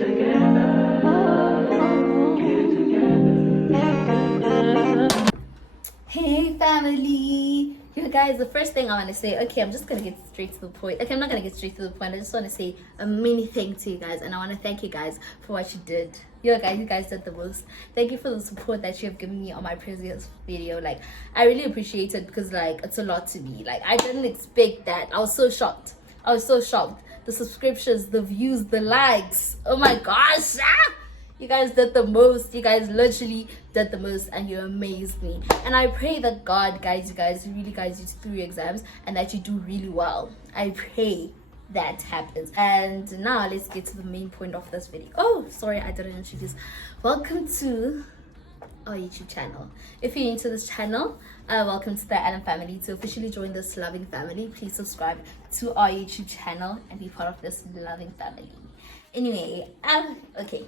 Hey family! You guys, the first thing I want to say, okay, I'm just gonna get straight to the point. Okay, I'm not gonna get straight to the point. I just want to say a mini thank to you guys, and I want to thank you guys for what you did. You guys did the most. Thank you for the support that you have given me on my previous video. Like, I really appreciate it because like it's a lot to me. Like, I didn't expect that. I was so shocked. The subscriptions, the views, the likes. Oh my gosh! You guys did the most. You guys literally did the most, and you amazed me. And I pray that God guides you guys, really guides you through your exams, and that you do really well. I pray that happens. And now let's get to the main point of this video. Oh, sorry, I didn't introduce. Welcome to our YouTube channel. If you're into this channel, welcome to the Adam family. To officially join this loving family, please subscribe to our YouTube channel and be part of this loving family. Anyway, okay.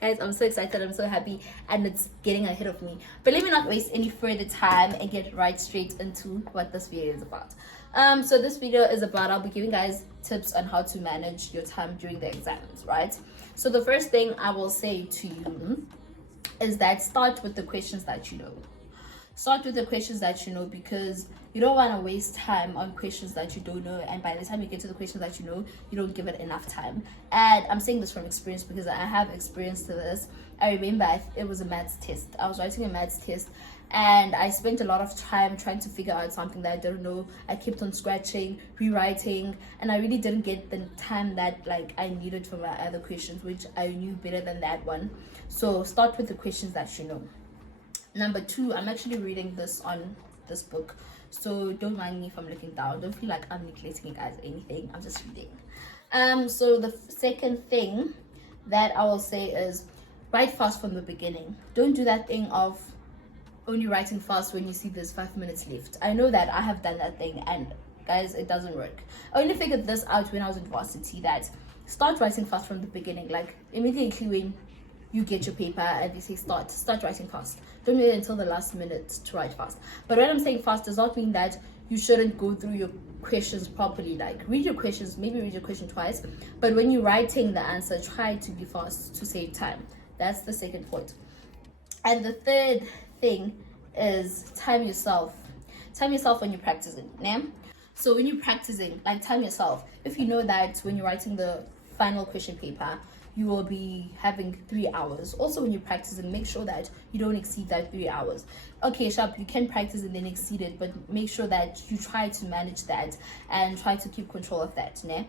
Guys, I'm so excited, I'm so happy, and it's getting ahead of me. But let me not waste any further time and get right straight into what this video is about. So this video is about, I'll be giving guys tips on how to manage your time during the exams, right? So the first thing I will say to you is that start with the questions that you know. Start with the questions that you know, because you don't want to waste time on questions that you don't know, and by the time you get to the questions that you know, you don't give it enough time. And I'm saying this from experience because I have experience to this. I remember it was a maths test. I was writing a maths test, and I spent a lot of time trying to figure out something that I didn't know. I kept on scratching, rewriting, and I really didn't get the time that like I needed for my other questions, which I knew better than that one. So start with the questions that you know. Number 2, I'm actually reading this on this book, so don't mind me if I'm looking down. Don't feel like I'm neglecting you guys or anything. I'm just reading. So the second thing that I will say is write fast from the beginning. Don't do that thing of only writing fast when you see there's 5 minutes left. I know that I have done that thing, and guys, it doesn't work. I only figured this out when I was in varsity, that start writing fast from the beginning. Like, immediately when you get your paper and they say start writing fast. Don't wait until the last minute to write fast. But when I'm saying fast does not mean that you shouldn't go through your questions properly. Like, read your questions, maybe read your question twice, but when you're writing the answer, try to be fast to save time. That's the second point. And the third thing is time yourself when you're practicing, yeah? So when you're practicing, like, time yourself. If you know that when you're writing the final question paper, you will be having 3 hours. Also, when you're practicing, make sure that you don't exceed that 3 hours. Okay, sharp, you can practice and then exceed it, but make sure that you try to manage that and try to keep control of that, né?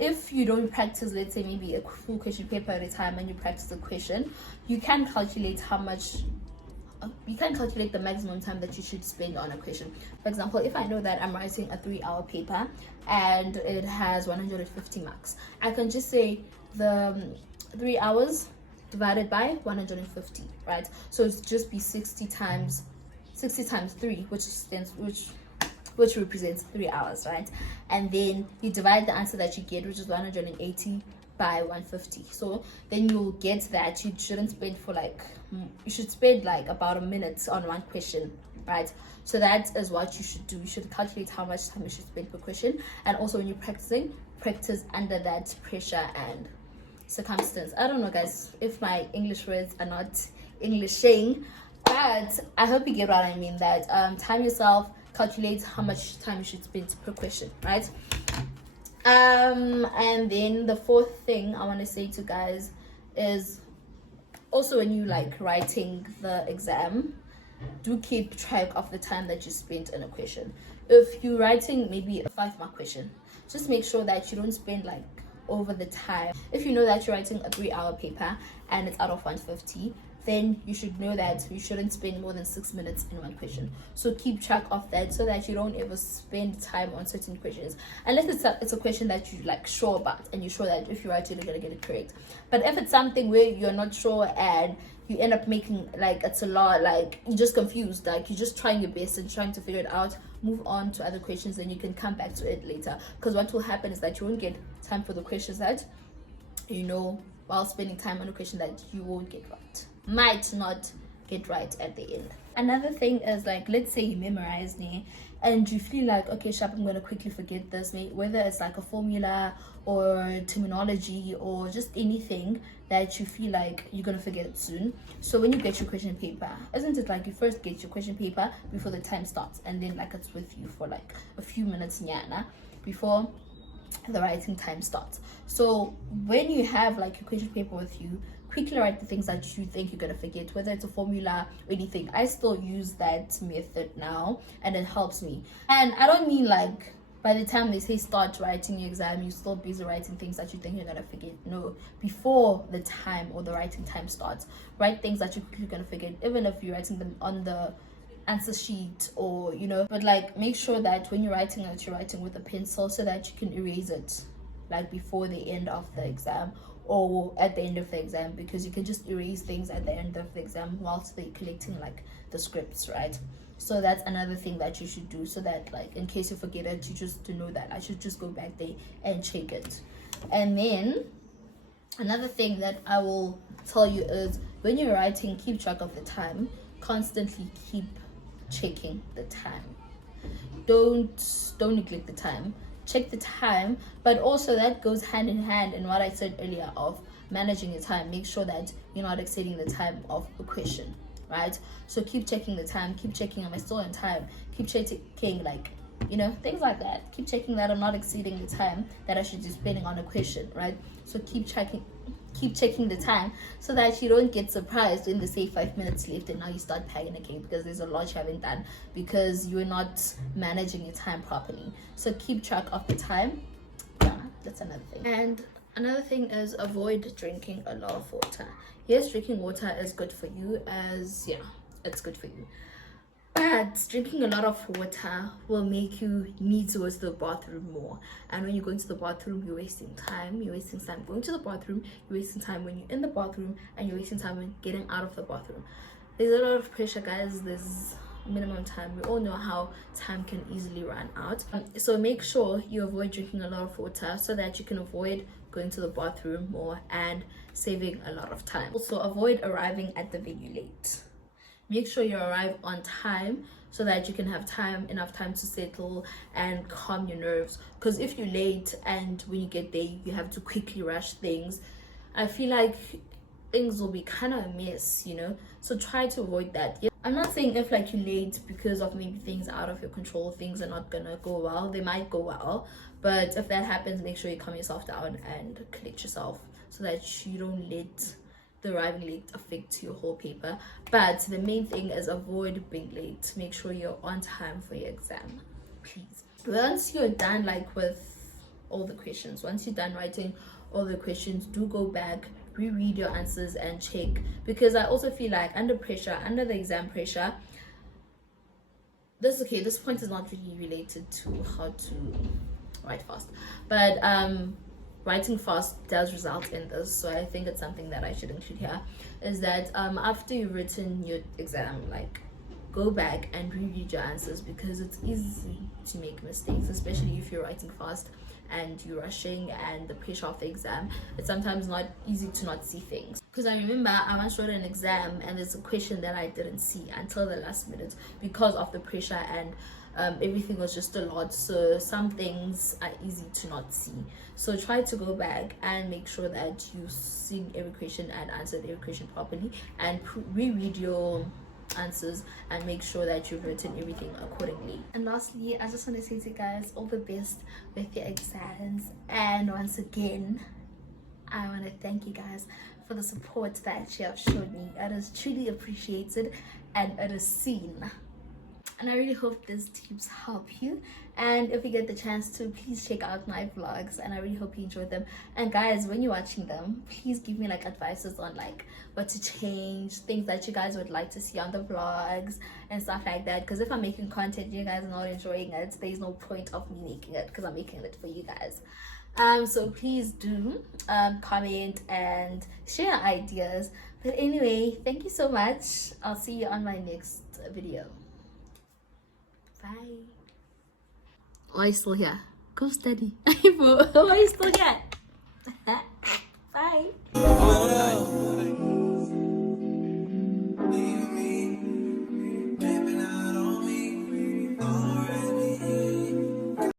If you don't practice, let's say maybe a full question paper at a time, and you practice a question, you can calculate the maximum time that you should spend on a question. For example, if I know that I'm writing a 3-hour paper and it has 150 marks, I can just say the 3 hours divided by 150, right? So it's just be 60 times 3, which represents 3 hours, right? And then you divide the answer that you get, which is 180 by 150. So then you'll get that you should spend like about a minute on one question, right? So that is what you should do. You should calculate how much time you should spend per question. And also when you're practicing, practice under that pressure and circumstance. I don't know, guys, if my English words are not Englishing, but I hope you get what I mean. That time yourself, calculate how much time you should spend per question, right? And then the fourth thing I want to say to guys is also when you like writing the exam, do keep track of the time that you spent in a question. If you're writing maybe a 5-mark question, just make sure that you don't spend like over the time. If you know that you're writing a 3-hour paper and it's out of 150, then you should know that you shouldn't spend more than 6 minutes in one question. So keep track of that so that you don't ever spend time on certain questions, unless it's a question that you like sure about and you're sure that if you write it, you're gonna get it correct. But if it's something where you're not sure and you end up making like it's a lot, like you're just confused, like you're just trying your best and trying to figure it out, move on to other questions and you can come back to it later. Because what will happen is that you won't get time for the questions that you know, while spending time on a question that you won't get right, might not get right at the end. Another thing is, like, let's say you memorize me and you feel like, okay, sharp, I'm going to quickly forget this, whether it's like a formula or terminology or just anything that you feel like you're going to forget it soon. So when you get your question paper, isn't it like you first get your question paper before the time starts, and then like it's with you for like a few minutes nyana before the writing time starts. So when you have like your question paper with you, quickly write the things that you think you're going to forget, whether it's a formula or anything. I still use that method now and it helps me. And I don't mean like by the time they say start writing your exam, you're still busy writing things that you think you're going to forget. No, before the time or the writing time starts, write things that you're quickly going to forget, even if you're writing them on the answer sheet, or but like make sure that when you're writing it, you're writing with a pencil so that you can erase it like before the end of the exam or at the end of the exam, because you can just erase things at the end of the exam whilst they're collecting like the scripts, right? So that's another thing that you should do, so that like in case you forget it, you just to know that I should just go back there and check it. And then another thing that I will tell you is, when you're writing, keep track of the time. Constantly keep checking the time. Don't neglect the time. Check the time, but also that goes hand in hand in what I said earlier of managing your time. Make sure that you're not exceeding the time of a question, right? So keep checking the time, keep checking, am I still in time? Keep checking, like, things like that. Keep checking that I'm not exceeding the time that I should be spending on a question, right? So keep checking the time so that you don't get surprised when they say 5 minutes left and now you start panicking because there's a lot you haven't done because you're not managing your time properly. So keep track of the time. Yeah, that's another thing. And another thing is, avoid drinking a lot of water. Yes, drinking water is good for you, it's good for you. But drinking a lot of water will make you need to go to the bathroom more. And when you're going to the bathroom, you're wasting time. You're wasting time going to the bathroom. You're wasting time when you're in the bathroom. And you're wasting time when getting out of the bathroom. There's a lot of pressure, guys. There's minimum time. We all know how time can easily run out. So make sure you avoid drinking a lot of water so that you can avoid going to the bathroom more and saving a lot of time. Also, avoid arriving at the venue late. Make sure you arrive on time so that you can have enough time to settle and calm your nerves. Because if you're late and when you get there you have to quickly rush things, I feel like things will be kind of a mess, so try to avoid that. Yeah, I'm not saying if like you're late because of maybe things out of your control, things are not gonna go well. They might go well, but if that happens, make sure you calm yourself down and collect yourself so that you don't let the arriving late affect your whole paper. But the main thing is, avoid being late. Make sure you're on time for your exam, please. Once you're done like with all the questions, once you're done writing all the questions, do go back, reread your answers and check, because I also feel like under the exam pressure, this point is not really related to how to write fast, but writing fast does result in this. So I think it's something that I should include here, is that after you've written your exam, like, go back and reread your answers, because it's easy to make mistakes, especially if you're writing fast and you're rushing and the pressure of the exam. It's sometimes not easy to not see things, because I remember I once wrote an exam and there's a question that I didn't see until the last minute because of the pressure, and everything was just a lot. So some things are easy to not see. So try to go back and make sure that you see every question and answered every question properly, and reread your answers and make sure that you've written everything accordingly. And lastly, I just want to say to you guys, all the best with your exams. And once again, I want to thank you guys for the support that you have shown me. It is truly appreciated and it is seen. And I really hope these tips help you. And if you get the chance to, please check out my vlogs, and I really hope you enjoyed them. And guys, when you're watching them, please give me like advices on like what to change, things that you guys would like to see on the vlogs and stuff like that. Because if I'm making content, you guys are not enjoying it, there's no point of me making it, because I'm making it for you guys. So please do comment and share ideas. But anyway, thank you so much. I'll see you on my next video. Bye. Why are you still here? Go study. Why are you still here?